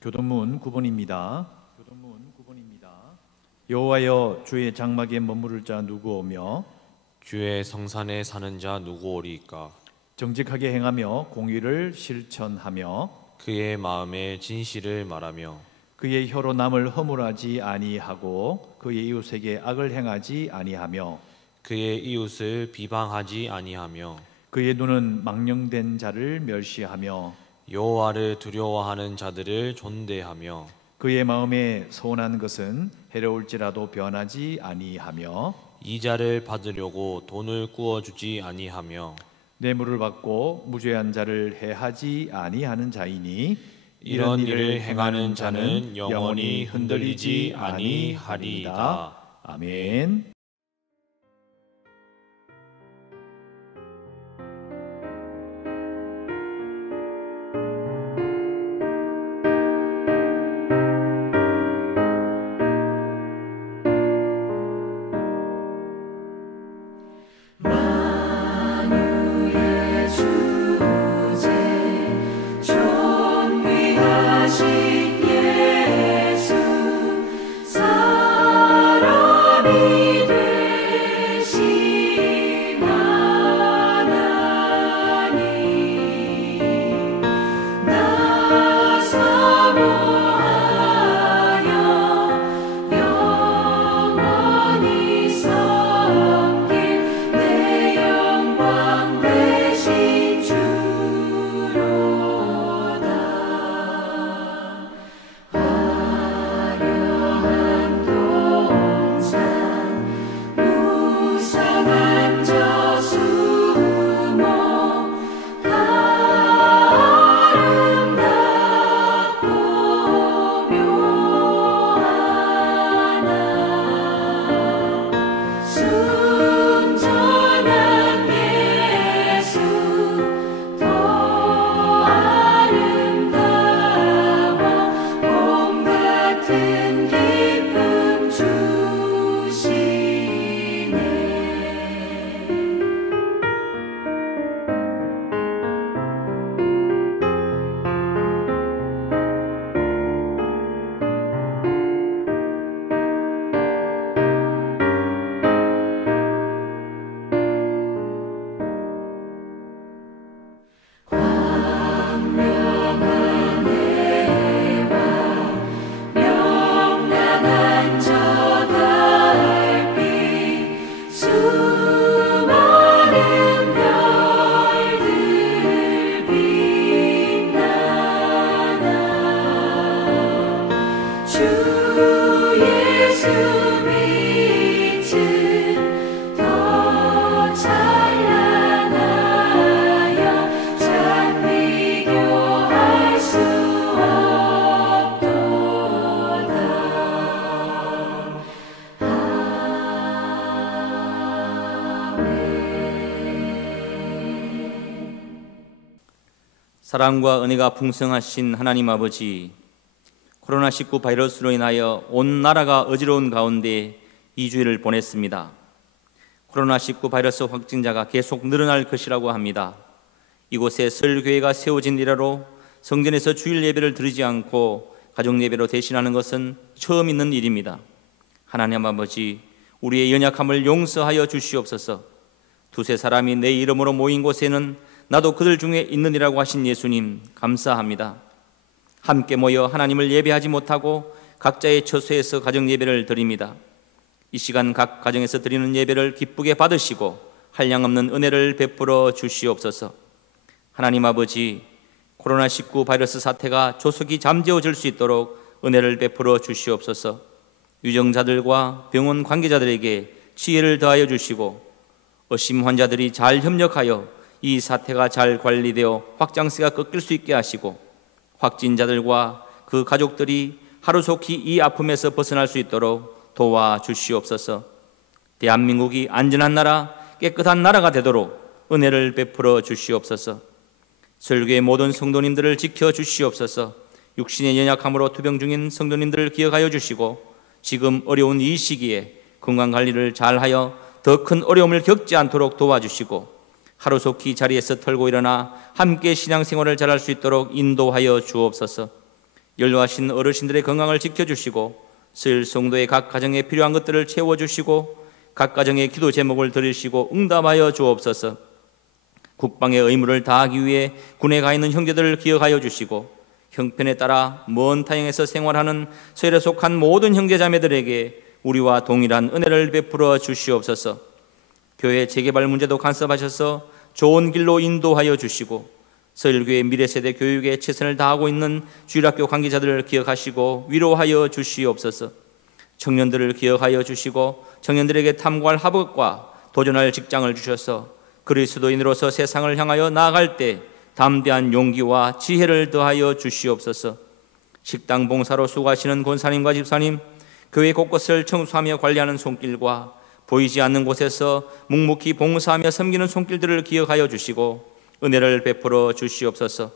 교도문 9번입니다. 여호와여, 주의 장막에 머무를 자 누구 오며 주의 성산에 사는 자 누구 오리이까? 정직하게 행하며 공의를 실천하며 그의 마음에 진실을 말하며 그의 혀로 남을 허물하지 아니하고 그의 이웃에게 악을 행하지 아니하며 그의 이웃을 비방하지 아니하며 그의 눈은 망령된 자를 멸시하며 여호와를 두려워하는 자들을 존대하며 그의 마음에 서운한 것은 해로울지라도 변하지 아니하며 이자를 받으려고 돈을 꾸어주지 아니하며 뇌물을 받고 무죄한 자를 해하지 아니하는 자이니 이런 일을 행하는 자는 영원히 흔들리지 아니하리이다. 아멘. 사랑과 은혜가 풍성하신 하나님 아버지, 코로나19 바이러스로 인하여 온 나라가 어지러운 가운데 2주일을 보냈습니다. 코로나19 바이러스 확진자가 계속 늘어날 것이라고 합니다. 이곳에 설교회가 세워진 이래로 성전에서 주일 예배를 드리지 않고 가정 예배로 대신하는 것은 처음 있는 일입니다. 하나님 아버지, 우리의 연약함을 용서하여 주시옵소서. 두세 사람이 내 이름으로 모인 곳에는 나도 그들 중에 있느니라고 하신 예수님, 감사합니다. 함께 모여 하나님을 예배하지 못하고 각자의 처소에서 가정 예배를 드립니다. 이 시간 각 가정에서 드리는 예배를 기쁘게 받으시고 한량없는 은혜를 베풀어 주시옵소서. 하나님 아버지, 코로나19 바이러스 사태가 조속히 잠재워질 수 있도록 은혜를 베풀어 주시옵소서. 유정자들과 병원 관계자들에게 지혜를 더하여 주시고 의심 환자들이 잘 협력하여 이 사태가 잘 관리되어 확장세가 꺾일 수 있게 하시고 확진자들과 그 가족들이 하루속히 이 아픔에서 벗어날 수 있도록 도와주시옵소서. 대한민국이 안전한 나라, 깨끗한 나라가 되도록 은혜를 베풀어 주시옵소서. 설교의 모든 성도님들을 지켜주시옵소서. 육신의 연약함으로 투병 중인 성도님들을 기억하여 주시고 지금 어려운 이 시기에 건강관리를 잘하여 더 큰 어려움을 겪지 않도록 도와주시고 하루속히 자리에서 털고 일어나 함께 신앙생활을 잘할 수 있도록 인도하여 주옵소서. 연로하신 어르신들의 건강을 지켜주시고 서일 성도의 각 가정에 필요한 것들을 채워주시고 각 가정의 기도 제목을 들으시고 응답하여 주옵소서. 국방의 의무를 다하기 위해 군에 가 있는 형제들을 기억하여 주시고 형편에 따라 먼 타향에서 생활하는 서일에 속한 모든 형제자매들에게 우리와 동일한 은혜를 베풀어 주시옵소서. 교회 재개발 문제도 간섭하셔서 좋은 길로 인도하여 주시고 서일교회 미래세대 교육에 최선을 다하고 있는 주일학교 관계자들을 기억하시고 위로하여 주시옵소서. 청년들을 기억하여 주시고 청년들에게 탐구할 학업과 도전할 직장을 주셔서 그리스도인으로서 세상을 향하여 나아갈 때 담대한 용기와 지혜를 더하여 주시옵소서. 식당 봉사로 수고하시는 권사님과 집사님, 교회 곳곳을 청소하며 관리하는 손길과 보이지 않는 곳에서 묵묵히 봉사하며 섬기는 손길들을 기억하여 주시고 은혜를 베풀어 주시옵소서.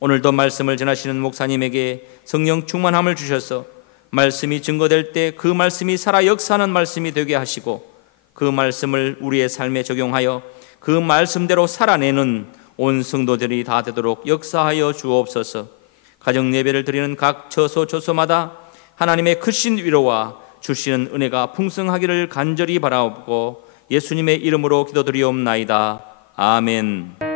오늘도 말씀을 전하시는 목사님에게 성령 충만함을 주셔서 말씀이 증거될 때 그 말씀이 살아 역사하는 말씀이 되게 하시고 그 말씀을 우리의 삶에 적용하여 그 말씀대로 살아내는 온 성도들이 다 되도록 역사하여 주옵소서. 가정 예배를 드리는 각 처소마다 하나님의 크신 위로와 주시는 은혜가 풍성하기를 간절히 바라옵고 예수님의 이름으로 기도드리옵나이다. 아멘.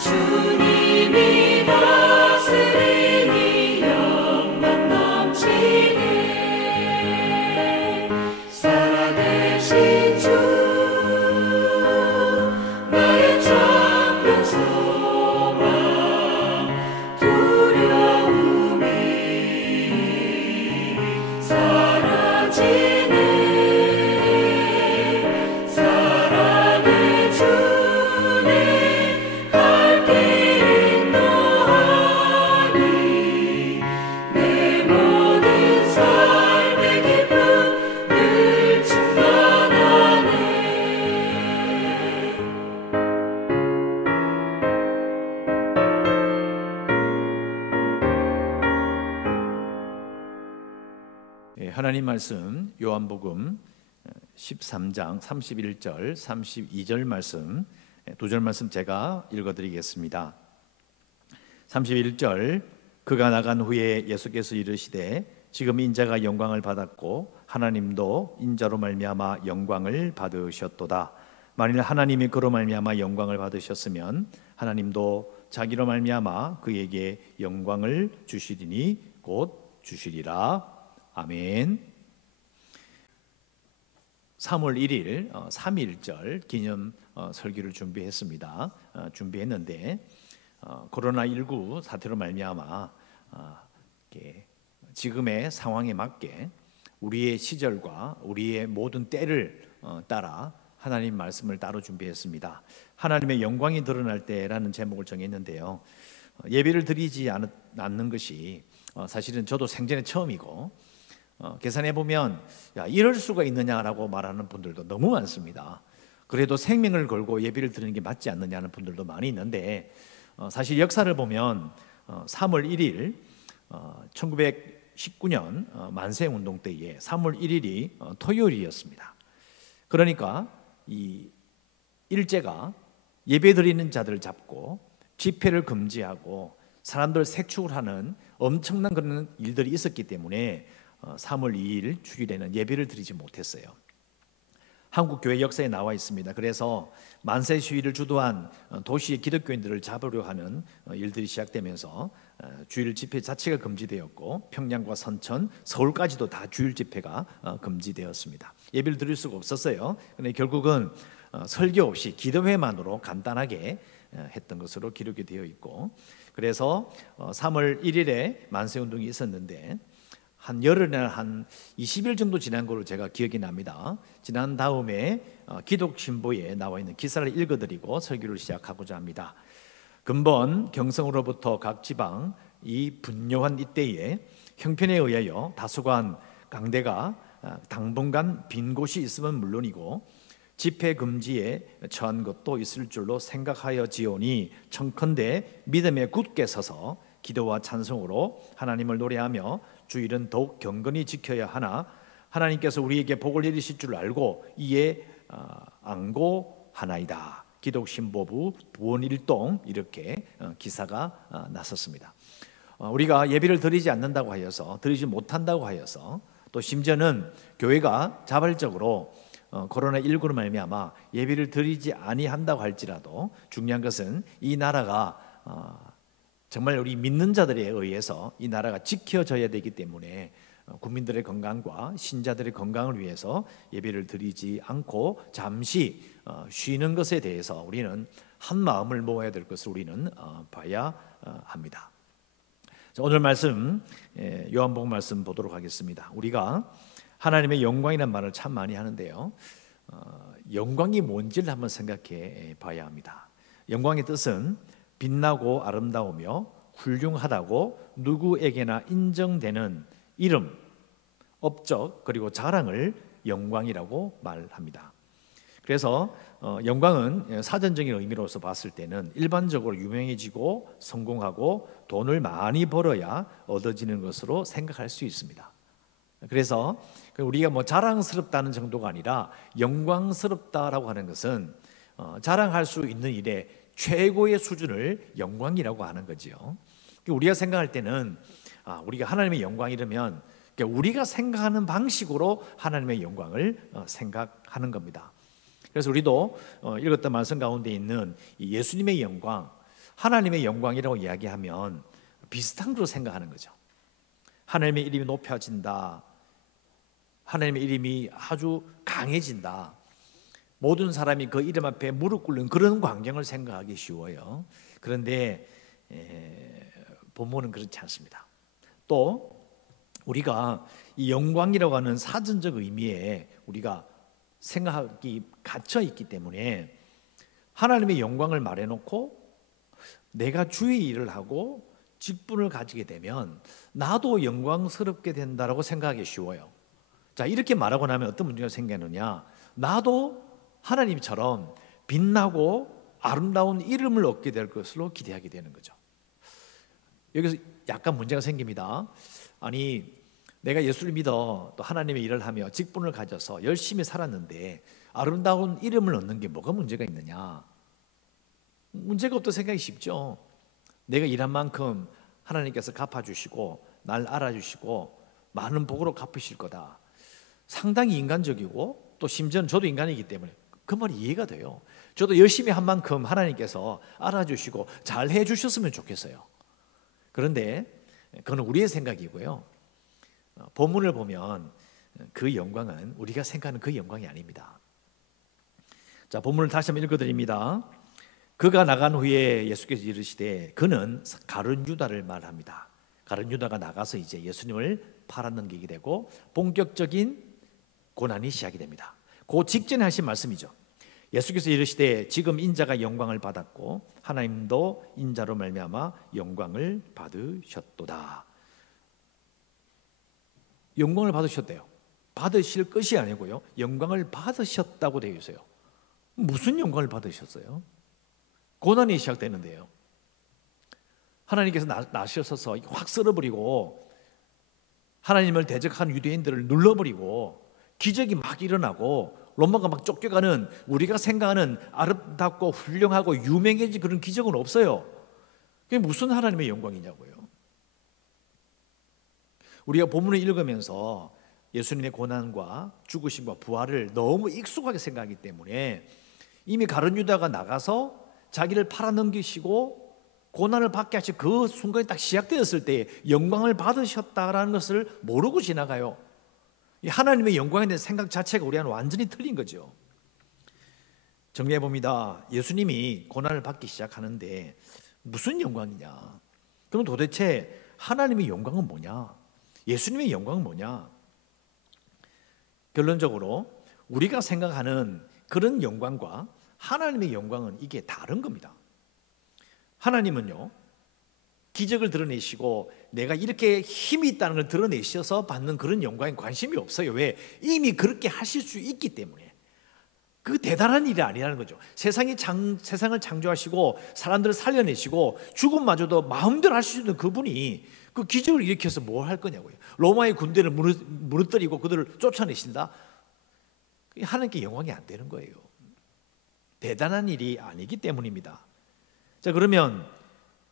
주님이 다스리니 하나님 말씀 요한복음 13장 31절 32절 말씀 두 절 말씀 제가 읽어드리겠습니다. 31절 그가 나간 후에 예수께서 이르시되 지금 인자가 영광을 받았고 하나님도 인자로 말미암아 영광을 받으셨도다. 만일 하나님이 그로 말미암아 영광을 받으셨으면 하나님도 자기로 말미암아 그에게 영광을 주시리니 곧 주시리라. 아멘. 3월 1일 3.1절 기념 설교를 준비했는데 코로나19 사태로 말미암아 지금의 상황에 맞게 우리의 시절과 우리의 모든 때를 따라 하나님 말씀을 따로 준비했습니다. 하나님의 영광이 드러날 때라는 제목을 정했는데요. 예배를 드리지 않는 것이 사실은 저도 생전에 처음이고 계산해 보면 이럴 수가 있느냐라고 말하는 분들도 너무 많습니다. 그래도 생명을 걸고 예배를 드리는 게 맞지 않느냐는 분들도 많이 있는데 사실 역사를 보면 3월 1일 1919년 만세운동 때에 3월 1일이 토요일이었습니다. 그러니까 이 일제가 예배 드리는 자들을 잡고 집회를 금지하고 사람들 색축을 하는 엄청난 그런 일들이 있었기 때문에 3월 2일 주일에는 예배를 드리지 못했어요. 한국 교회 역사에 나와 있습니다. 그래서 만세 시위를 주도한 도시의 기독교인들을 잡으려 하는 일들이 시작되면서 주일 집회 자체가 금지되었고 평양과 선천, 서울까지도 다 주일 집회가 금지되었습니다. 예배를 드릴 수가 없었어요. 그런데 결국은 설교 없이 기도회만으로 간단하게 했던 것으로 기록이 되어 있고, 그래서 3월 1일에 만세운동이 있었는데 한 열흘이나 한 20일 정도 지난 걸로 제가 기억이 납니다. 지난 다음에 기독신보에 나와 있는 기사를 읽어드리고 설교를 시작하고자 합니다. 근본 경성으로부터 각 지방 이 분요한 이때에 형편에 의하여 다소간 강대가 당분간 빈 곳이 있으면 물론이고 집회 금지에 처한 것도 있을 줄로 생각하여지오니 청컨대 믿음에 굳게 서서 기도와 찬송으로 하나님을 노래하며 주일은 더욱 경건히 지켜야 하나 하나님께서 우리에게 복을 내리실 줄 알고 이에 안고하나이다. 기독신보부 부원일동 이렇게 기사가 났었습니다. 우리가 예배를 드리지 않는다고 하여서 드리지 못한다고 하여서 또 심지어는 교회가 자발적으로 코로나19로 말미암아 예배를 드리지 아니한다고 할지라도 중요한 것은 이 나라가 정말 우리 믿는 자들에 의해서 이 나라가 지켜져야 되기 때문에 국민들의 건강과 신자들의 건강을 위해서 예배를 드리지 않고 잠시 쉬는 것에 대해서 우리는 한 마음을 모아야 될 것을 우리는 봐야 합니다. 오늘 말씀 요한복음 말씀 보도록 하겠습니다. 우리가 하나님의 영광이라는 말을 참 많이 하는데요, 영광이 뭔지를 한번 생각해 봐야 합니다. 영광의 뜻은 빛나고 아름다우며 훌륭하다고 누구에게나 인정되는 이름, 업적 그리고 자랑을 영광이라고 말합니다. 그래서 영광은 사전적인 의미로서 봤을 때는 일반적으로 유명해지고 성공하고 돈을 많이 벌어야 얻어지는 것으로 생각할 수 있습니다. 그래서 우리가 뭐 자랑스럽다는 정도가 아니라 영광스럽다라고 하는 것은 자랑할 수 있는 일에 최고의 수준을 영광이라고 하는 거죠. 우리가 생각할 때는 우리가 하나님의 영광 이러면 우리가 생각하는 방식으로 하나님의 영광을 생각하는 겁니다. 그래서 우리도 읽었던 말씀 가운데 있는 예수님의 영광, 하나님의 영광이라고 이야기하면 비슷한 걸로 생각하는 거죠. 하나님의 이름이 높여진다, 하나님의 이름이 아주 강해진다, 모든 사람이 그 이름 앞에 무릎 꿇는 그런 광경을 생각하기 쉬워요. 그런데 본문은 그렇지 않습니다. 또 우리가 이 영광이라고 하는 사전적 의미에 우리가 생각이 갇혀 있기 때문에 하나님의 영광을 말해놓고 내가 주의 일을 하고 직분을 가지게 되면 나도 영광스럽게 된다라고 생각하기 쉬워요. 자, 이렇게 말하고 나면 어떤 문제가 생기느냐, 나도 하나님처럼 빛나고 아름다운 이름을 얻게 될 것으로 기대하게 되는 거죠. 여기서 약간 문제가 생깁니다. 아니 내가 예수를 믿어 또 하나님의 일을 하며 직분을 가져서 열심히 살았는데 아름다운 이름을 얻는 게 뭐가 문제가 있느냐? 문제가 없다 생각이 쉽죠. 내가 일한 만큼 하나님께서 갚아주시고 날 알아주시고 많은 복으로 갚으실 거다. 상당히 인간적이고 또 심지어는 저도 인간이기 때문에 그 말이 이해가 돼요. 저도 열심히 한 만큼 하나님께서 알아주시고 잘 해주셨으면 좋겠어요. 그런데 그건 우리의 생각이고요. 본문을 보면 그 영광은 우리가 생각하는 그 영광이 아닙니다. 자, 본문을 다시 한번 읽어드립니다. 그가 나간 후에 예수께서 이르시되, 그는 가룟 유다를 말합니다. 가룟 유다가 나가서 이제 예수님을 팔아넘기게 되고 본격적인 고난이 시작이 됩니다. 그 직전에 하신 말씀이죠. 예수께서 이르시되, 지금 인자가 영광을 받았고 하나님도 인자로 말미암아 영광을 받으셨도다. 영광을 받으셨대요. 받으실 것이 아니고요, 영광을 받으셨다고 되어 있어요. 무슨 영광을 받으셨어요? 고난이 시작되는데요. 하나님께서 나셔서 확 쓸어버리고 하나님을 대적한 유대인들을 눌러버리고 기적이 막 일어나고 로마가 막 쫓겨가는, 우리가 생각하는 아름답고 훌륭하고 유명해진 그런 기적은 없어요. 그게 무슨 하나님의 영광이냐고요. 우리가 본문을 읽으면서 예수님의 고난과 죽으심과 부활을 너무 익숙하게 생각하기 때문에 이미 가룟 유다가 나가서 자기를 팔아넘기시고 고난을 받게 하신 그 순간이 딱 시작되었을 때 영광을 받으셨다라는 것을 모르고 지나가요. 하나님의 영광에 대한 생각 자체가 우리와는 완전히 틀린 거죠. 정리해 봅니다. 예수님이 고난을 받기 시작하는데 무슨 영광이냐? 그럼 도대체 하나님의 영광은 뭐냐? 예수님의 영광은 뭐냐? 결론적으로 우리가 생각하는 그런 영광과 하나님의 영광은 이게 다른 겁니다. 하나님은요, 기적을 드러내시고 내가 이렇게 힘이 있다는 걸 드러내셔서 받는 그런 영광에 관심이 없어요. 왜? 이미 그렇게 하실 수 있기 때문에. 그 대단한 일이 아니라는 거죠. 세상을 창조하시고 사람들을 살려내시고 죽음마저도 마음대로 할 수 있는 그분이 그 기적을 일으켜서 뭘 할 거냐고요. 로마의 군대를 무너뜨리고 그들을 쫓아내신다? 하나님께 영광이 안 되는 거예요. 대단한 일이 아니기 때문입니다. 자, 그러면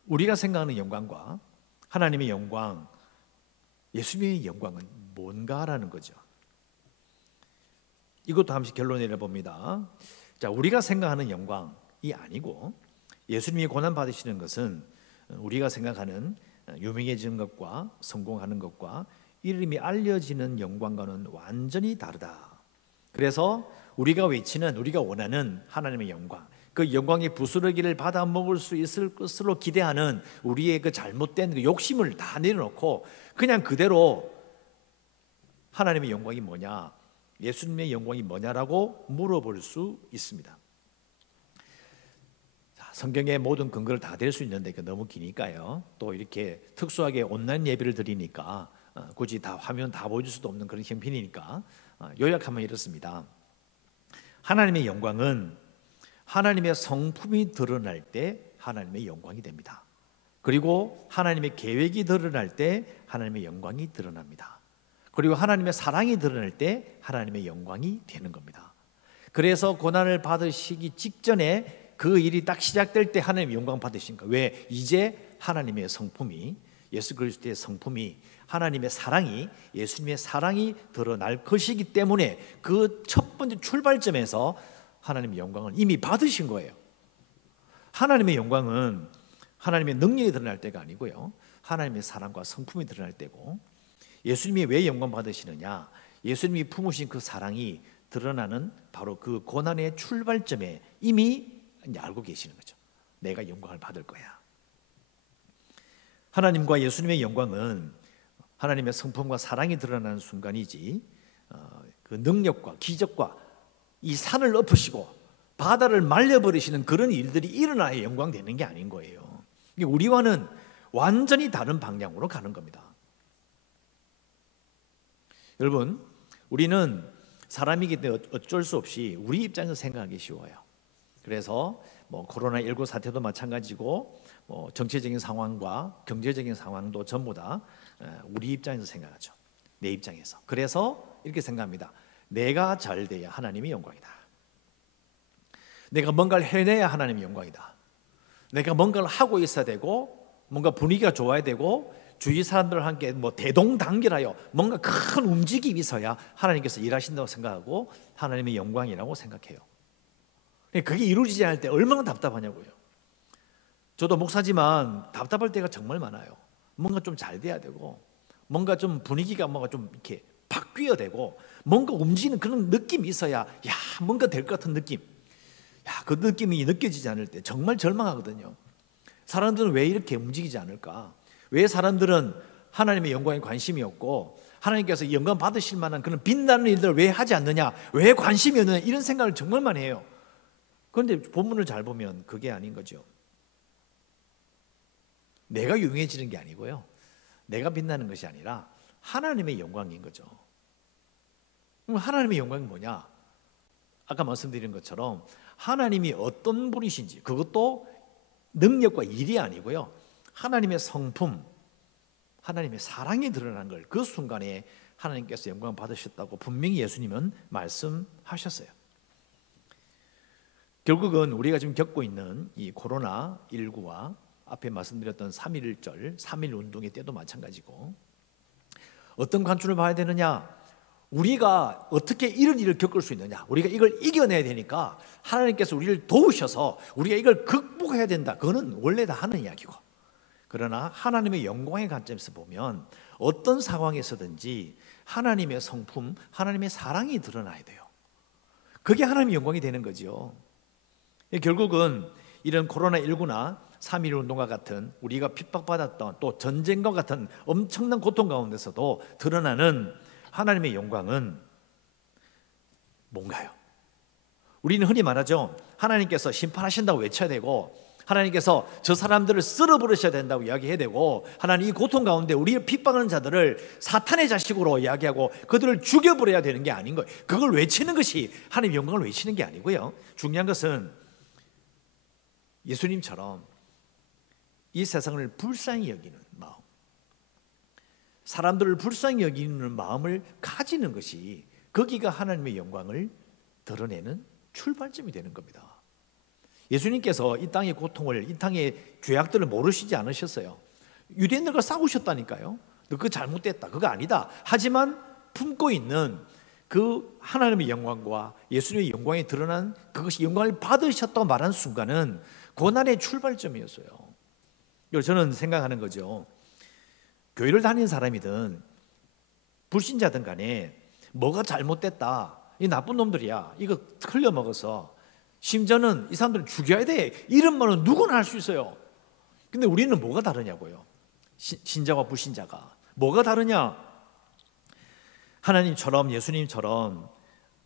우리가 생각하는 영광과 하나님의 영광, 예수님의 영광은 뭔가라는 거죠. 이것도 한번 결론 내려봅니다. 자, 우리가 생각하는 영광이 아니고 예수님이 고난 받으시는 것은 우리가 생각하는 유명해지는 것과 성공하는 것과 이름이 알려지는 영광과는 완전히 다르다. 그래서 우리가 외치는, 우리가 원하는 하나님의 영광, 그 영광의 부스러기를 받아 먹을 수 있을 것으로 기대하는 우리의 그 잘못된 그 욕심을 다 내려놓고 그냥 그대로 하나님의 영광이 뭐냐, 예수님의 영광이 뭐냐라고 물어볼 수 있습니다. 자, 성경의 모든 근거를 다 댈 수 있는데 너무 기니까요. 또 이렇게 특수하게 온라인 예배를 드리니까 굳이 다 화면 다 보여줄 수도 없는 그런 형편이니까 요약하면 이렇습니다. 하나님의 영광은 하나님의 성품이 드러날 때 하나님의 영광이 됩니다. 그리고 하나님의 계획이 드러날 때 하나님의 영광이 드러납니다. 그리고 하나님의 사랑이 드러날 때 하나님의 영광이 되는 겁니다. 그래서 고난을 받으시기 직전에 그 일이 딱 시작될 때 하나님의 영광 받으신 거예요. 왜? 이제 하나님의 성품이, 예수 그리스도의 성품이, 하나님의 사랑이, 예수님의 사랑이 드러날 것이기 때문에 그 첫 번째 출발점에서 하나님의 영광을 이미 받으신 거예요. 하나님의 영광은 하나님의 능력이 드러날 때가 아니고요, 하나님의 사랑과 성품이 드러날 때고, 예수님이 왜 영광 받으시느냐? 예수님이 품으신 그 사랑이 드러나는 바로 그 고난의 출발점에 이미 알고 계시는 거죠. 내가 영광을 받을 거야. 하나님과 예수님의 영광은 하나님의 성품과 사랑이 드러나는 순간이지, 그 능력과 기적과 이 산을 엎으시고 바다를 말려버리시는 그런 일들이 일어나야 영광되는 게 아닌 거예요. 우리와는 완전히 다른 방향으로 가는 겁니다. 여러분, 우리는 사람이기 때문에 어쩔 수 없이 우리 입장에서 생각하기 쉬워요. 그래서 코로나19 사태도 마찬가지고 정치적인 상황과 경제적인 상황도 전부 다 우리 입장에서 생각하죠. 내 입장에서. 그래서 이렇게 생각합니다. 내가 잘 돼야 하나님의 영광이다. 내가 뭔가를 해내야 하나님의 영광이다. 내가 뭔가를 하고 있어야 되고 뭔가 분위기가 좋아야 되고 주위 사람들과 함께 뭐 대동단결하여 뭔가 큰 움직임이 있어야 하나님께서 일하신다고 생각하고 하나님의 영광이라고 생각해요. 그게 이루어지지 않을 때 얼마나 답답하냐고요. 저도 목사지만 답답할 때가 정말 많아요. 뭔가 좀 잘 돼야 되고 뭔가 좀 분위기가 뭔가 좀 이렇게 바뀌어야 되고 뭔가 움직이는 그런 느낌이 있어야 야 뭔가 될 것 같은 느낌. 야, 그 느낌이 느껴지지 않을 때 정말 절망하거든요. 사람들은 왜 이렇게 움직이지 않을까? 왜 사람들은 하나님의 영광에 관심이 없고 하나님께서 영광 받으실 만한 그런 빛나는 일들을 왜 하지 않느냐? 왜 관심이 없느냐? 이런 생각을 정말 많이 해요. 그런데 본문을 잘 보면 그게 아닌 거죠. 내가 유명해지는 게 아니고요. 내가 빛나는 것이 아니라 하나님의 영광인 거죠. 그럼 하나님의 영광이 뭐냐? 아까 말씀드린 것처럼 하나님이 어떤 분이신지 그것도 능력과 일이 아니고요. 하나님의 성품, 하나님의 사랑이 드러난 걸 그 순간에 하나님께서 영광 받으셨다고 분명히 예수님은 말씀하셨어요. 결국은 우리가 지금 겪고 있는 이 코로나19와 앞에 말씀드렸던 3.1절, 3.1 운동의 때도 마찬가지고 어떤 관점을 봐야 되느냐? 우리가 어떻게 이런 일을 겪을 수 있느냐? 우리가 이걸 이겨내야 되니까 하나님께서 우리를 도우셔서 우리가 이걸 극복해야 된다. 그거는 원래 다 하는 이야기고 그러나 하나님의 영광의 관점에서 보면 어떤 상황에서든지 하나님의 성품, 하나님의 사랑이 드러나야 돼요. 그게 하나님의 영광이 되는 거죠. 결국은 이런 코로나19나 3.1 운동과 같은 우리가 핍박받았던 또 전쟁과 같은 엄청난 고통 가운데서도 드러나는 하나님의 영광은 뭔가요? 우리는 흔히 말하죠. 하나님께서 심판하신다고 외쳐야 되고 하나님께서 저 사람들을 쓸어버리셔야 된다고 이야기해야 되고 하나님 이 고통 가운데 우리를 핍박하는 자들을 사탄의 자식으로 이야기하고 그들을 죽여버려야 되는 게 아닌 거예요. 그걸 외치는 것이 하나님의 영광을 외치는 게 아니고요. 중요한 것은 예수님처럼 이 세상을 불쌍히 여기는 마음, 사람들을 불쌍히 여기는 마음을 가지는 것이 거기가 하나님의 영광을 드러내는 출발점이 되는 겁니다. 예수님께서 이 땅의 고통을, 이 땅의 죄악들을 모르시지 않으셨어요. 유대인들과 싸우셨다니까요. 그거 잘못됐다, 그거 아니다. 하지만 품고 있는 그 하나님의 영광과 예수님의 영광이 드러난 그것이 영광을 받으셨다고 말한 순간은 고난의 출발점이었어요. 저는 생각하는 거죠. 교회를 다니는 사람이든 불신자든 간에 뭐가 잘못됐다, 이 나쁜 놈들이야, 이거 흘려먹어서 심지어는 이 사람들을 죽여야 돼, 이런 말은 누구나 할 수 있어요. 근데 우리는 뭐가 다르냐고요. 신자와 불신자가 뭐가 다르냐? 하나님처럼 예수님처럼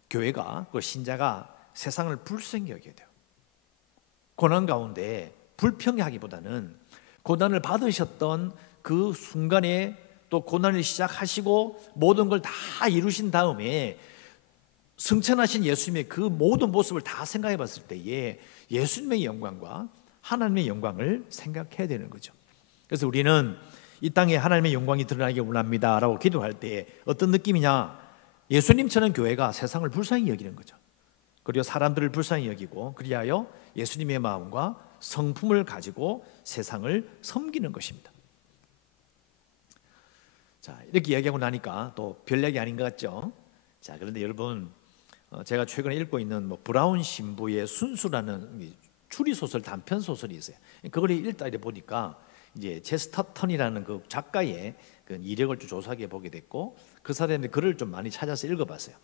교회가, 그 신자가 세상을 불쌍히 여겨야 돼요. 고난 가운데 불평하기보다는 고난을 받으셨던 그 순간에 또 고난을 시작하시고 모든 걸 다 이루신 다음에 승천하신 예수님의 그 모든 모습을 다 생각해 봤을 때에 예수님의 영광과 하나님의 영광을 생각해야 되는 거죠. 그래서 우리는 이 땅에 하나님의 영광이 드러나기 원합니다 라고 기도할 때 어떤 느낌이냐? 예수님처럼 교회가 세상을 불쌍히 여기는 거죠. 그리고 사람들을 불쌍히 여기고 그리하여 예수님의 마음과 성품을 가지고 세상을 섬기는 것입니다. 자, 이렇게 이야기하고 나니까 또 별 얘기 아닌 것 같죠? 자, 그런데 여러분, 제가 최근에 읽고 있는 브라운 신부의 순수라는 추리 소설, 단편 소설이 있어요. 그걸 읽다 보니까 이제 체스터턴이라는 그 작가의 그 이력을 좀 조사해 보게 됐고 그 사람의 글을 좀 많이 찾아서 읽어봤어요.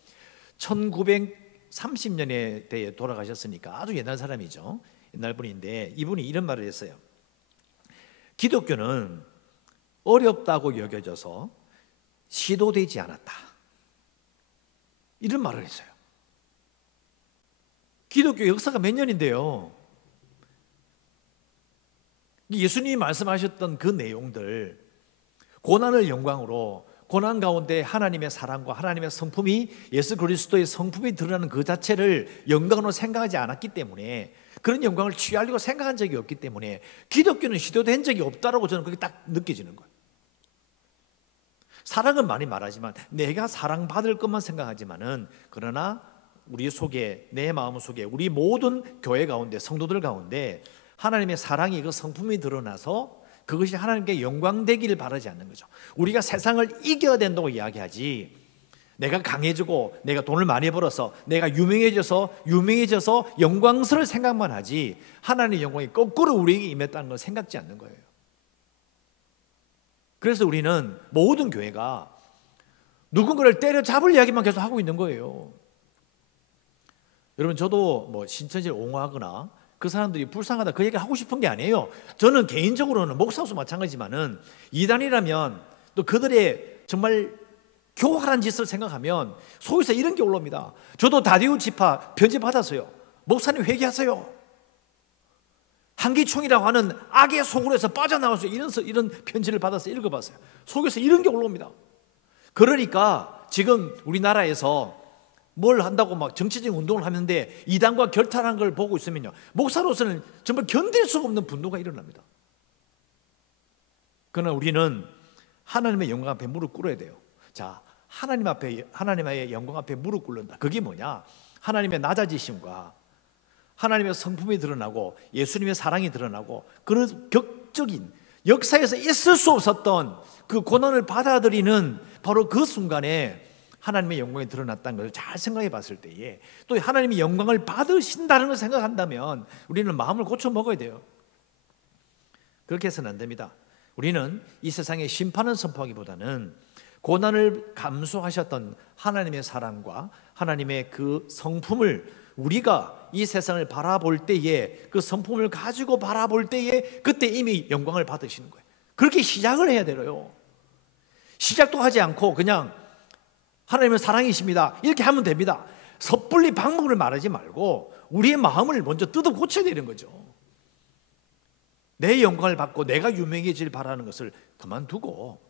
1930년에 대해 돌아가셨으니까 아주 옛날 사람이죠. 옛날 분인데 이분이 이런 말을 했어요. 기독교는 어렵다고 여겨져서 시도되지 않았다, 이런 말을 했어요. 기독교 역사가 몇 년인데요. 예수님이 말씀하셨던 그 내용들, 고난을 영광으로, 고난 가운데 하나님의 사랑과 하나님의 성품이, 예수 그리스도의 성품이 드러나는 그 자체를 영광으로 생각하지 않았기 때문에, 그런 영광을 취하려고 생각한 적이 없기 때문에 기독교는 시도된 적이 없다라고 저는 그게 딱 느껴지는 거예요. 사랑은 많이 말하지만 내가 사랑받을 것만 생각하지만은, 그러나 우리 속에, 내 마음 속에, 우리 모든 교회 가운데, 성도들 가운데 하나님의 사랑이, 그 성품이 드러나서 그것이 하나님께 영광되기를 바라지 않는 거죠. 우리가 세상을 이겨야 된다고 이야기하지, 내가 강해지고 내가 돈을 많이 벌어서 내가 유명해져서 영광스러울 생각만 하지, 하나님의 영광이 거꾸로 우리에게 임했다는 걸 생각지 않는 거예요. 그래서 우리는 모든 교회가 누군가를 때려잡을 이야기만 계속 하고 있는 거예요. 여러분, 저도 뭐 신천지를 옹호하거나 그 사람들이 불쌍하다 그 얘기 하고 싶은 게 아니에요. 저는 개인적으로는 목사로서 마찬가지지만은, 이단이라면 또 그들의 정말 교활한 짓을 생각하면 속에서 이런 게 올라옵니다. 저도 다디오 지파 편지 받았어요. 목사님 회개하세요. 한기총이라고 하는 악의 속으로서 빠져나와서 이런 편지를 받아서 읽어봤어요. 속에서 이런 게 올라옵니다. 그러니까 지금 우리나라에서 뭘 한다고 막 정치적인 운동을 하는데 이단과 결탁한 걸 보고 있으면요, 목사로서는 정말 견딜 수 없는 분노가 일어납니다. 그러나 우리는 하나님의 영광 앞에 무릎 꿇어야 돼요. 자, 하나님의 영광 앞에 무릎 꿇는다. 그게 뭐냐? 하나님의 낮아지심과 하나님의 성품이 드러나고 예수님의 사랑이 드러나고, 그런 격적인 역사에서 있을 수 없었던 그 고난을 받아들이는 바로 그 순간에 하나님의 영광이 드러났다는 것을 잘 생각해 봤을 때에, 또 하나님이 영광을 받으신다는 걸 생각한다면 우리는 마음을 고쳐 먹어야 돼요. 그렇게 해서는 안 됩니다. 우리는 이 세상에 심판을 선포하기보다는 고난을 감수하셨던 하나님의 사랑과 하나님의 그 성품을 우리가 이 세상을 바라볼 때에, 그 성품을 가지고 바라볼 때에 그때 이미 영광을 받으시는 거예요. 그렇게 시작을 해야 돼요. 시작도 하지 않고 그냥 하나님은 사랑이십니다 이렇게 하면 됩니다. 섣불리 방법을 말하지 말고 우리의 마음을 먼저 뜯어 고쳐야 되는 거죠. 내 영광을 받고 내가 유명해질 바라는 것을 그만두고,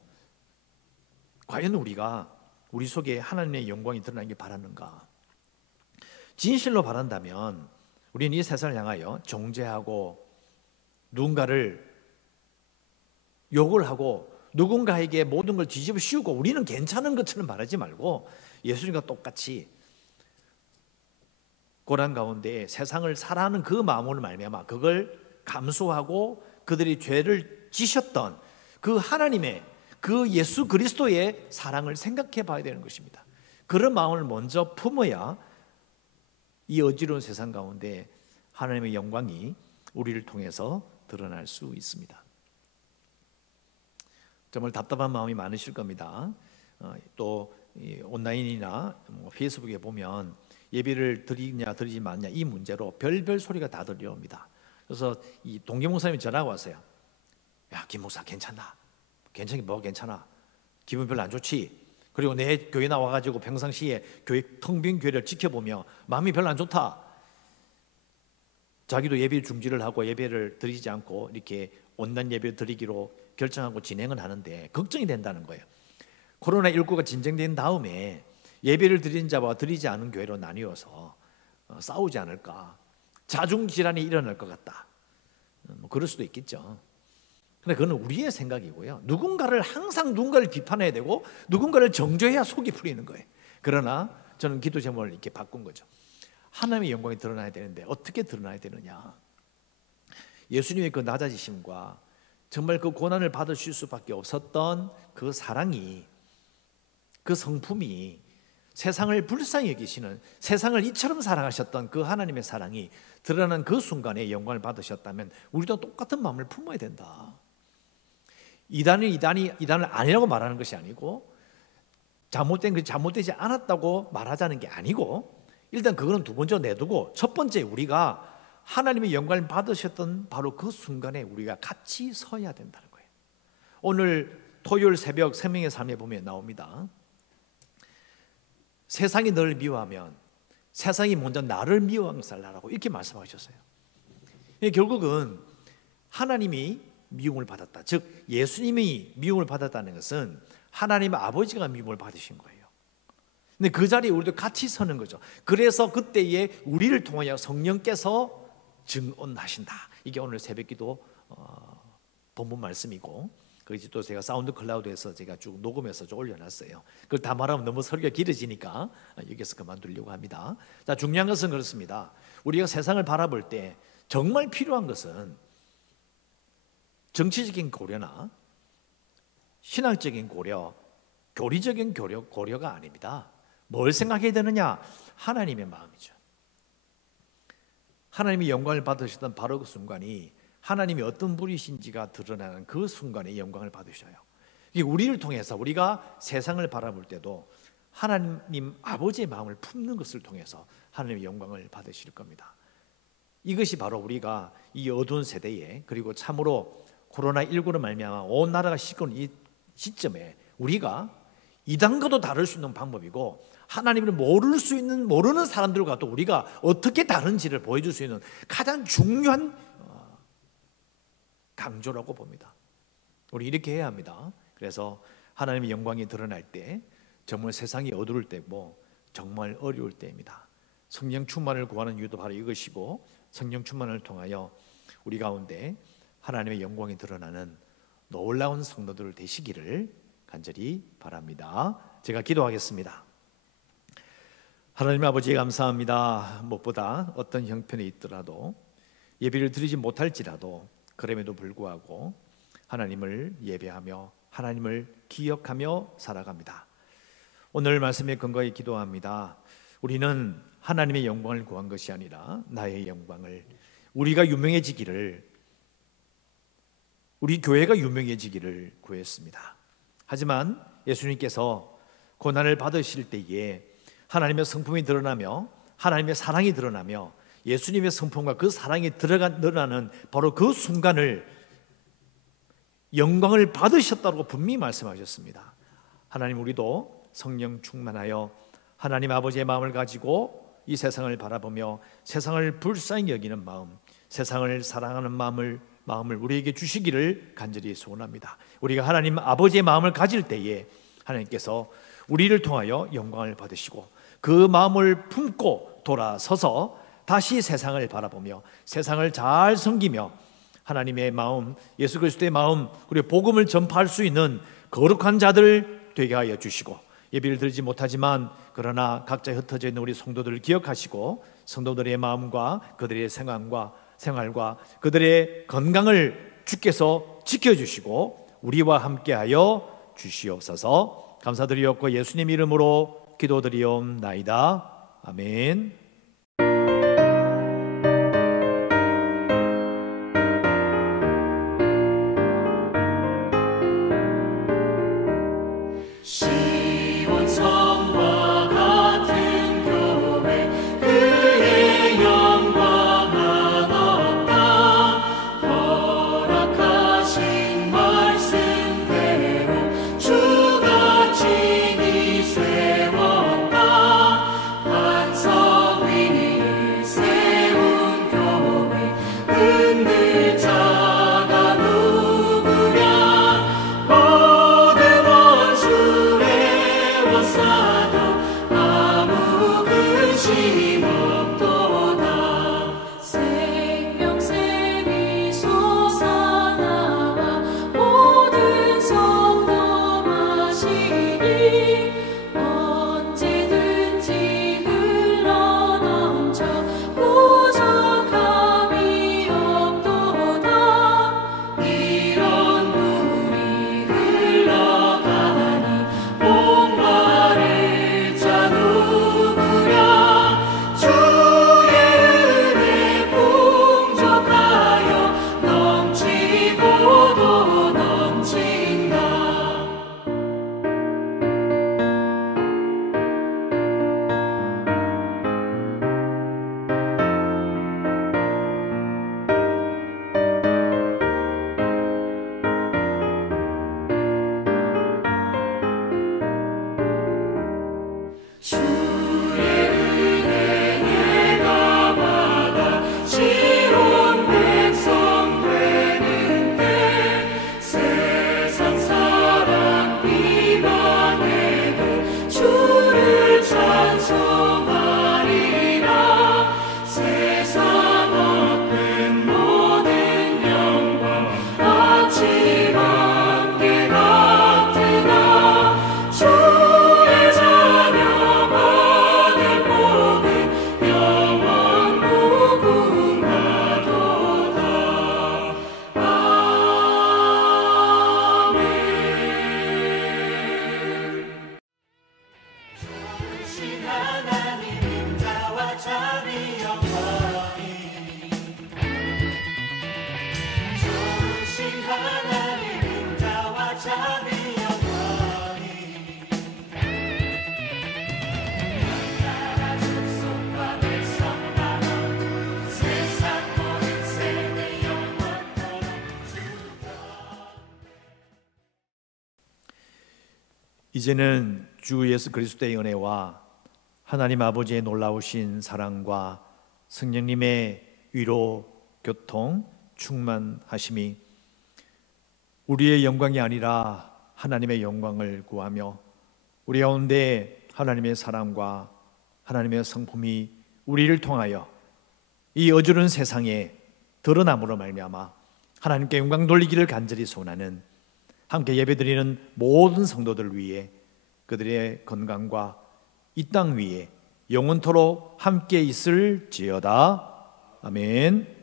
과연 우리가 우리 속에 하나님의 영광이 드러나길 바라는가? 진실로 바란다면 우리는 이 세상을 향하여 정죄하고 누군가를 욕을 하고 누군가에게 모든 걸 뒤집어 씌우고 우리는 괜찮은 것처럼 말하지 말고, 예수님과 똑같이 고난 가운데 세상을 사랑하는 그 마음으로 말미암아 그걸 감수하고 그들이 죄를 지셨던 그 하나님의, 그 예수 그리스도의 사랑을 생각해 봐야 되는 것입니다. 그런 마음을 먼저 품어야 이 어지러운 세상 가운데 하나님의 영광이 우리를 통해서 드러날 수 있습니다. 정말 답답한 마음이 많으실 겁니다. 또 온라인이나 페이스북에 보면 예배를 드리냐 드리지 않냐 이 문제로 별별 소리가 다 들려옵니다. 그래서 이 동기 목사님이 전화가 왔어요. 야, 김 목사 괜찮나? 괜찮긴 뭐가 괜찮아? 기분 별로 안 좋지? 그리고 내 교회 나와가지고 평상시에 교회 텅 빈 교회를 지켜보며 마음이 별로 안 좋다. 자기도 예배 중지를 하고 예배를 드리지 않고 이렇게 온라인 예배를 드리기로 결정하고 진행을 하는데 걱정이 된다는 거예요. 코로나19가 진정된 다음에 예배를 드리는 자와 드리지 않은 교회로 나뉘어서 싸우지 않을까, 자중질환이 일어날 것 같다, 뭐 그럴 수도 있겠죠. 근데 그건 우리의 생각이고요. 항상 누군가를 비판해야 되고 누군가를 정죄해야 속이 풀리는 거예요. 그러나 저는 기도 제목을 이렇게 바꾼 거죠. 하나님의 영광이 드러나야 되는데 어떻게 드러나야 되느냐? 예수님의 그 낮아지심과 정말 그 고난을 받으실 수밖에 없었던 그 사랑이, 그 성품이, 세상을 불쌍히 여기시는, 세상을 이처럼 사랑하셨던 그 하나님의 사랑이 드러나는 그 순간에 영광을 받으셨다면 우리도 똑같은 마음을 품어야 된다. 이단을 아니라고 말하는 것이 아니고, 잘못되지 않았다고 말하자는 게 아니고, 일단 그거는 두 번째로 내두고 첫 번째, 우리가 하나님의 영광을 받으셨던 바로 그 순간에 우리가 같이 서야 된다는 거예요. 오늘 토요일 새벽 생명의 삶에 보면 나옵니다. 세상이 너를 미워하면 세상이 먼저 나를 미워하라고 이렇게 말씀하셨어요. 결국은 하나님이 미움을 받았다, 즉 예수님이 미움을 받았다는 것은 하나님의 아버지가 미움을 받으신 거예요. 근데 그 자리에 우리도 같이 서는 거죠. 그래서 그때에 우리를 통하여 성령께서 증언하신다. 이게 오늘 새벽기도 본문 말씀이고, 그래서 또 제가 사운드 클라우드에서 제가 쭉 녹음해서 좀 올려놨어요. 그걸 다 말하면 너무 설교가 길어지니까 여기서 그만두려고 합니다. 자, 중요한 것은 그렇습니다. 우리가 세상을 바라볼 때 정말 필요한 것은 정치적인 고려나 신학적인 고려, 교리적인 고려가 아닙니다. 뭘 생각해야 되느냐? 하나님의 마음이죠. 하나님이 영광을 받으시던 바로 그 순간이 하나님이 어떤 분이신지가 드러나는 그 순간에 영광을 받으셔요. 이게 우리를 통해서 우리가 세상을 바라볼 때도 하나님 아버지의 마음을 품는 것을 통해서 하나님의 영광을 받으실 겁니다. 이것이 바로 우리가 이 어두운 세대에, 그리고 참으로 코로나19로 말미암아 온 나라가 시끄러운 이 시점에 우리가 이단과도 다를 수 있는 방법이고, 하나님을 모르는 사람들과 또 우리가 어떻게 다른지를 보여줄 수 있는 가장 중요한 강조라고 봅니다. 우리 이렇게 해야 합니다. 그래서 하나님의 영광이 드러날 때 정말 세상이 어두울 때고 정말 어려울 때입니다. 성령 충만을 구하는 이유도 바로 이것이고, 성령 충만을 통하여 우리 가운데 하나님의 영광이 드러나는 놀라운 성도들 되시기를 간절히 바랍니다. 제가 기도하겠습니다. 하나님 아버지, 감사합니다. 무엇보다 어떤 형편에 있더라도, 예배를 드리지 못할지라도 그럼에도 불구하고 하나님을 예배하며 하나님을 기억하며 살아갑니다. 오늘 말씀에 근거해 기도합니다. 우리는 하나님의 영광을 구한 것이 아니라 나의 영광을, 우리가 유명해지기를, 우리 교회가 유명해지기를 구했습니다. 하지만 예수님께서 고난을 받으실 때에 하나님의 성품이 드러나며 하나님의 사랑이 드러나며 예수님의 성품과 그 사랑이 드러나는 바로 그 순간을 영광을 받으셨다고 분명히 말씀하셨습니다. 하나님, 우리도 성령 충만하여 하나님 아버지의 마음을 가지고 이 세상을 바라보며 세상을 불쌍히 여기는 마음, 세상을 사랑하는 마음을 우리에게 주시기를 간절히 소원합니다. 우리가 하나님 아버지의 마음을 가질 때에 하나님께서 우리를 통하여 영광을 받으시고, 그 마음을 품고 돌아서서 다시 세상을 바라보며 세상을 잘 섬기며 하나님의 마음, 예수 그리스도의 마음, 그리고 복음을 전파할 수 있는 거룩한 자들 되게 하여 주시고, 예배를 드리지 못하지만 그러나 각자 흩어져 있는 우리 성도들을 기억하시고 성도들의 마음과 그들의 생활과 그들의 건강을 주께서 지켜주시고 우리와 함께하여 주시옵소서. 감사드리옵고 예수님 이름으로 기도드리옵나이다. 아멘. 세상 어떤 모든 영광 받지 않게 이제는 주 예수 그리스도의 은혜와 하나님 아버지의 놀라우신 사랑과 성령님의 위로, 교통, 충만하심이 우리의 영광이 아니라 하나님의 영광을 구하며 우리 가운데 하나님의 사랑과 하나님의 성품이 우리를 통하여 이 어두운 세상에 드러남으로 말미암아 하나님께 영광 돌리기를 간절히 소원하는 함께 예배드리는 모든 성도들 위해 그들의 건강과 이 땅 위에 영원토록 함께 있을지어다. 아멘.